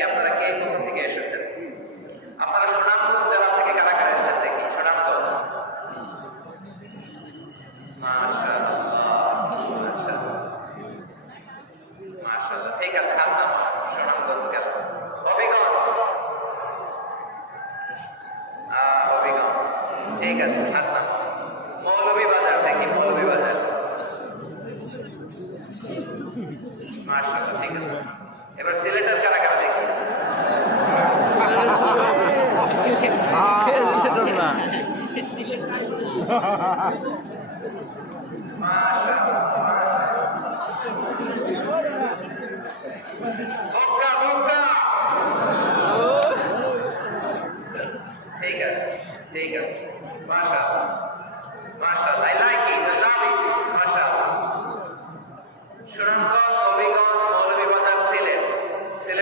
দেখি আপনারা কে কোথা থেকে এসেছেন। আপনারা সুনামগঞ্জ জেলা থেকে কারা কারা এসেছেন দেখি। সুনামগঞ্জ, মাশাআল্লাহ মাশাআল্লাহ মাশাআল্লাহ। ঠিক আছে, হাত নামা। সুনামগঞ্জ গেল। হবিগঞ্জ, হবিগঞ্জ, ঠিক আছে, হাত নামা। মৌলভীবাজার দেখি, মৌলভীবাজার, মাশাআল্লাহ, ঠিক আছে। এবার সিলেটের কারা কারা দেখি।